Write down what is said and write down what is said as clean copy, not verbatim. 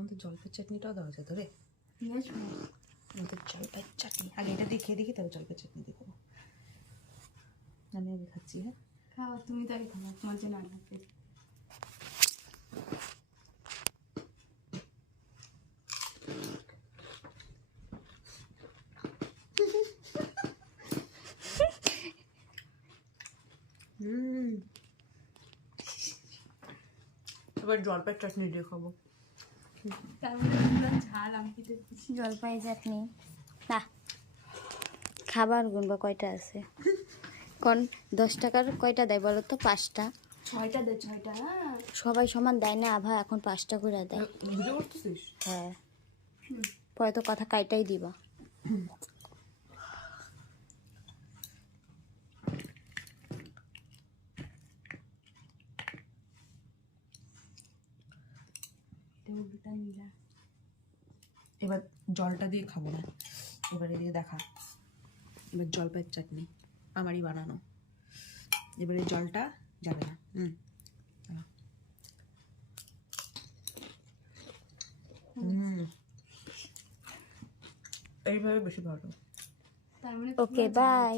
মধ্যে জলপাইয়ের চাটনিটাও দেওয়া যায় ধরে আমাদের জলপাইয়ের চাটনি আগে এটা দিয়ে খেয়ে দেখি তবে জলপাইয়ের চাটনি দিয়ে খাবো আমি আগে খাচ্ছি হ্যাঁ খাওয়া তুমি তাই খাও তোমার জন্য আনতে এবার জলপাইয়ের চাটনি দিয়ে খাবো ঝাল আমি খেতে জলপাই চাটনি না খাবার গুনবা কয়টা আছে কোন 10 টাকার কয়টা দেয় বলো তো 5টা 6টা দে 6টা হ্যাঁ সবাই সমান দেয় না আভা এখন 5টা করে দেয় বুঝে করতেছিস হ্যাঁ পরে তো কথা কাইটাই দিবা এবার জলটা দিয়ে খাবো না এবার এদিকে দেখা এবার জলপাইয়ের চাটনি আমারই বানানো এবারে জলটা যাবে না এইভাবে বেশি ভালো তার মানে ওকে বাই